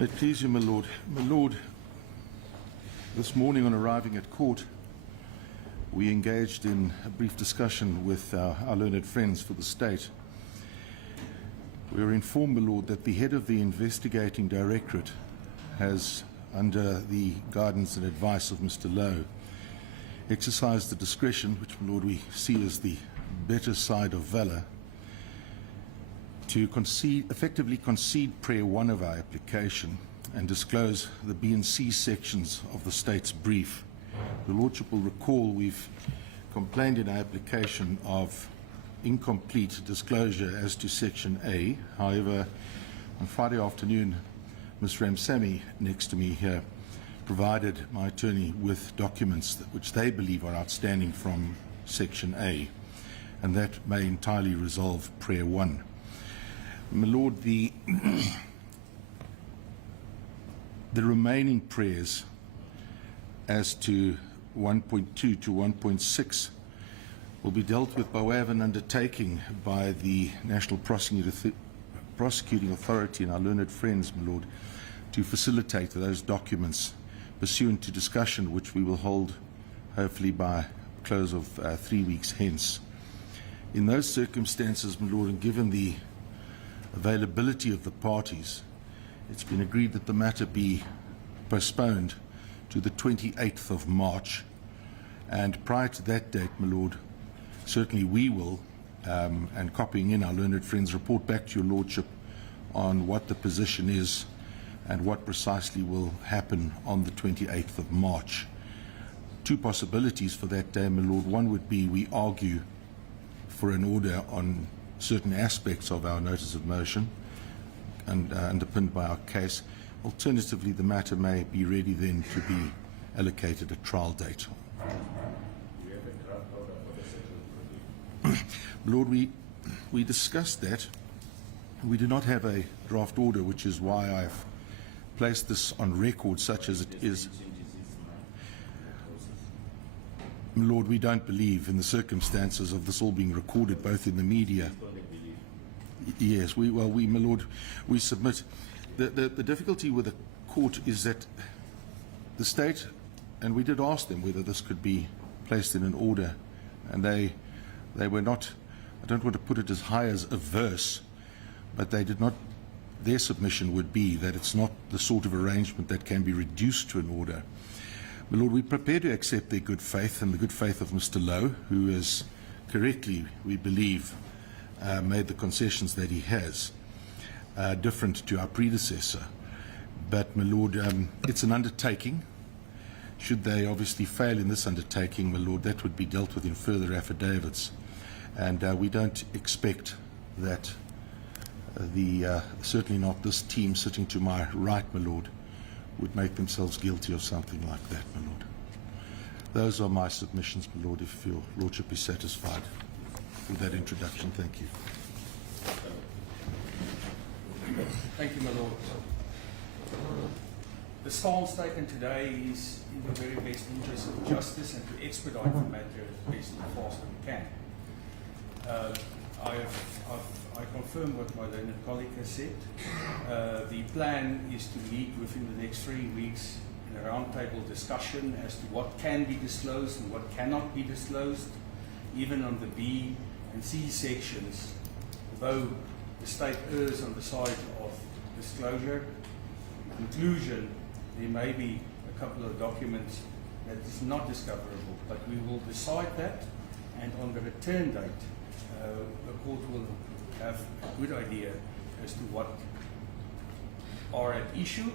May it please you, my Lord. My Lord, this morning on arriving at court, we engaged in a brief discussion with our learned friends for the state. We were informed, my Lord, that the head of the investigating directorate has, under the guidance and advice of Mr. Lowe, exercised the discretion, which, my Lord, we see as the better side of valour, to effectively concede prayer 1 of our application and disclose the B and C sections of the state's brief. The Lordship will recall we've complained in our application of incomplete disclosure as to section A. However, on Friday afternoon, Ms. Ramsamy, next to me here, provided my attorney with documents which they believe are outstanding from section A, and that may entirely resolve prayer 1. My Lord, the remaining prayers as to 1.2 to 1.6 will be dealt with by way of an undertaking by the National Prosecuting Authority and our learned friends, my Lord, to facilitate those documents pursuant to discussion which we will hold hopefully by close of 3 weeks hence. In those circumstances, my Lord, and given the availability of the parties, it's been agreed that the matter be postponed to the 28th of March. And prior to that date, my Lord, certainly we will, and copying in our learned friends, report back to your Lordship on what the position is and what precisely will happen on the 28th of March. 2 possibilities for that day, my Lord. One would be we argue for an order on certain aspects of our notice of motion and underpinned by our case. Alternatively, the matter may be ready then to be allocated a trial date. Lord, we discussed that. We do not have a draft order, which is why I've placed this on record such as it is. Lord, we don't believe in the circumstances of this all being recorded both in the media. Yes, my Lord, we submit. The difficulty with the court is that the state, and we did ask them whether this could be placed in an order, and they were not, I don't want to put it as high as averse, but they did not, their submission would be that it's not the sort of arrangement that can be reduced to an order. My Lord, we're prepared to accept their good faith and the good faith of Mr. Lowe, who has correctly, we believe, made the concessions that he has, different to our predecessor. But, my Lord, it's an undertaking. Should they obviously fail in this undertaking, my Lord, that would be dealt with in further affidavits. And we don't expect that certainly not this team sitting to my right, my Lord, would make themselves guilty of something like that, my Lord. Those are my submissions, my Lord, if your Lordship is satisfied with that introduction. Thank you. Thank you, my Lord. The stance taken today is in the very best interest of justice and to expedite the matter as best and fast as we can. I confirm what my learned colleague has said. The plan is to meet within the next 3 weeks in a roundtable discussion as to what can be disclosed and what cannot be disclosed, even on the B and C sections, though the state errs on the side of disclosure. In conclusion, there may be a couple of documents that is not discoverable, but we will decide that, and on the return date, the court will have a good idea as to what are at issue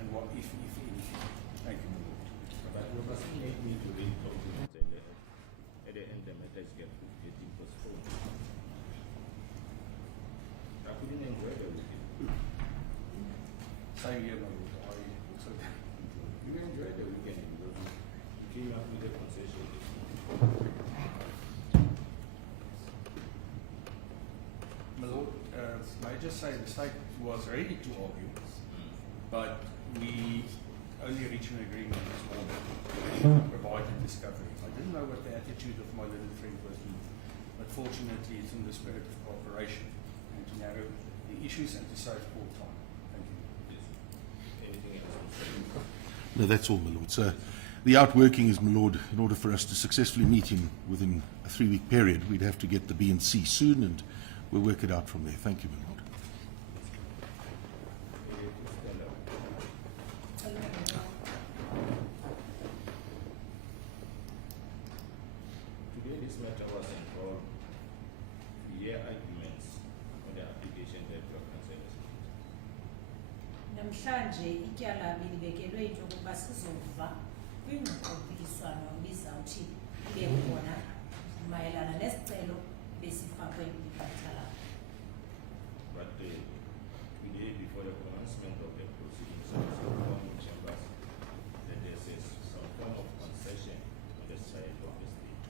and what if anything. Thank you, my Lord. But you must make me to read documents and at the end the matter is getting postponed. I couldn't enjoy the weekend. Same here, my Lord. I also You enjoyed the weekend because you came up with a concession. My Lord, may I just say the state was ready to argue, but we only reached an agreement this morning, provided discovery. I didn't know what the attitude of my little friend was, but fortunately it's in the spirit of cooperation and to narrow the issues and to save all time. Thank you. No, that's all, my lord. So the outworking is, my lord, in order for us to successfully meet him within a 3-week period, we'd have to get the B&C soon, and we'll work it out from there. Thank you, my lord. Today this matter was involved to hear arguments on the application that your council has made. Namhlanje ityala belibekelwe into yokuba sizova kwingxoxo-mpikiswano ebizawuthi ibe khona mayelana nesicelo besifakwe kwiphatala. But today, before the commencement of the proceedings, I was informed in chambers that there's some form of concession on the side of the state.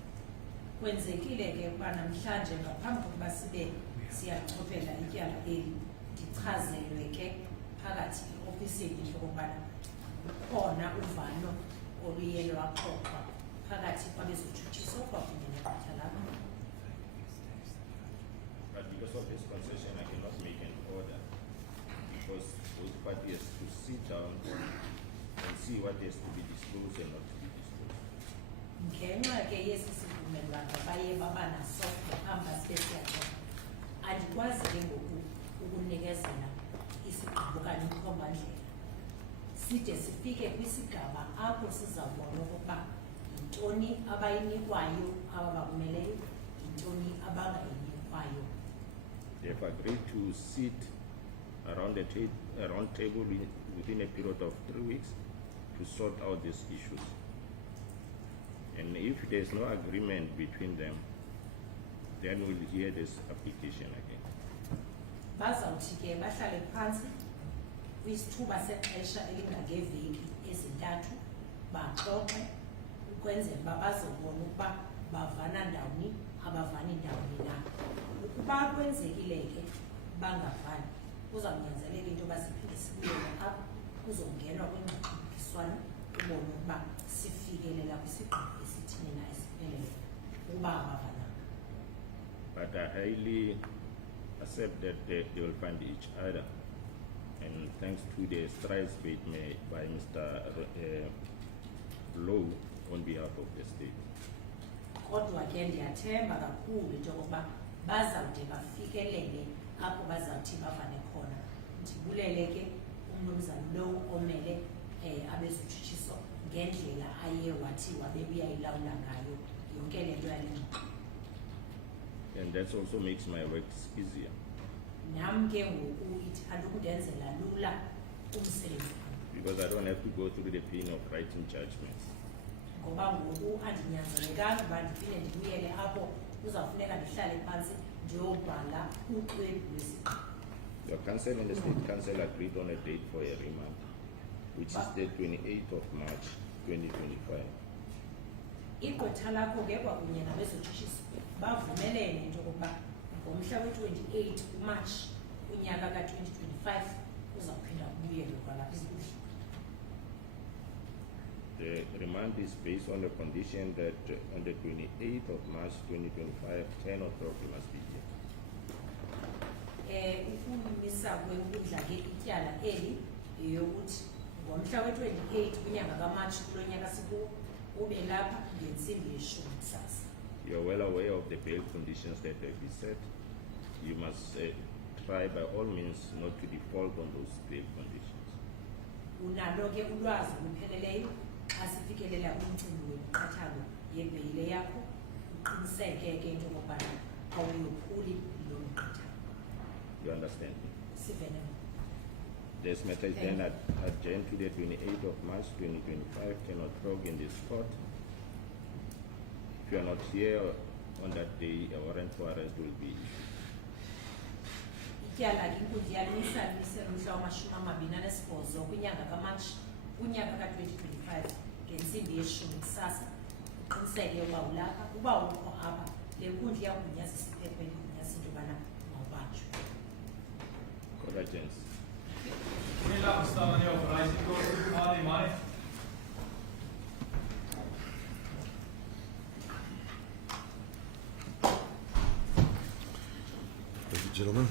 Kwenzekile ke ukuba namhlanje ngaphambi kokuba sibe siyachophela ityala eli ndichazelwe ke phakathi eofisini into yokubana khona uvano oluye lwaxoxwa phakathi kwabezotshutshiso kwakunye negqatha lakho. But because of this concession, I cannot make an order because both parties to sit down and see what has to be disclosed and not to be disclosed. Ngenxa ke yesi sivumelwano baye babanaso ngaphambi sibe siyaxoxa. Andikwazi ke ngoku ukunikezela isigqibo okanye umkhombandlela side sifike kwisigaba apho sizawubona okokuba yintoni abayinikwayo aba bakumeleyo, yintoni abangayinikwayo. They have agreed to sit around the round table within a period of 3 weeks to sort out these issues. And if there is no agreement between them, then we'll hear this application again. Bazawuthi ke bahlale phansi kwisithuba sexesha elingangeveki ezintathu baxoxe ukwenzela uba bazobona ukuba bavana ndawoni abavani ndawoni na. Ukuba kwenzekile ke bangavani kuzawunyanzeleka into yoba siphinde sibuyele apho kuzongenwa kwingxoxo-mpikiswano ubone ukuba sifikelela kwisigqibo esithini na esiphelele ukuba abavananga. But I highly accept that they will find each other. And thanks to the strides made by Mr. Low on behalf of the state. Kodwa ke ndiyathemba kakhulu into yokokuba bazawude bafikelele apho bazawuthi bavane khona. Ndibulele ke umnumzana Low omele abezotshutshiso ngendlela aye wathi wabe uyayilawula ngayo yonke le nto yale ngxoxo. And that also makes my work easier. Nam ke ngoku ithanda ukundenzela lula umsebenzi wam. Because I don't have to go through the pain of writing judgments. Ngoba ngoku andinyanzelekanga uba ndiphinde ndibuyele apho kuzawufuneka ndihlale phantsi ndiyobhala uxwebhu lwesigqibo. The council and the state council agreed on a date for a remand, which is the 28th of March 2025. Igqwetha lakho ke kwakunye nabezotshutshiso bavumelene into yokokuba ngomhla we-28 kuMarch kunyaka ka-2025 uzawuphinda kubuyelwe kwalapha ezindlini. The remand is based on the condition that on the 28th of March 2025, 10 o'clock we must be here. Ukumisa kwenkundla ke ityala eli yokuthi ngomhla we-28 kunyanga kaMarch kulo nyaka sikuwo ube lapha ngentsimbi yeshumi kusasa. You are well aware of the bail conditions that have been set. You must try by all means not to default on those bail conditions. Unalo ke ulwazi olupheleleyo xa sifikelela kumcimbi wemiqathango yebheyile yakho uqiniseke ke into yokubana awuyophuli lo miqathango. You understand me? Sivene. This matter is then adjourned to the 28th of March 2025, 10 o'clock in this court. If you are not here on that day, a warrant for arrest will be issued. Ityala ke inkundla yalimisa umhla wama-28 kwinyanga kaMarch kunyaka ka-2025 ngentsimbi yeshumi kusasa uqiniseke uba ulapha uba ukho apha le nkundla iyawugunyazisa isiphepho eligunyazisa into yobana mawubanjwe. Congratulations. Laat staan aan jou vereisingskoste, maar Thank you, gentlemen.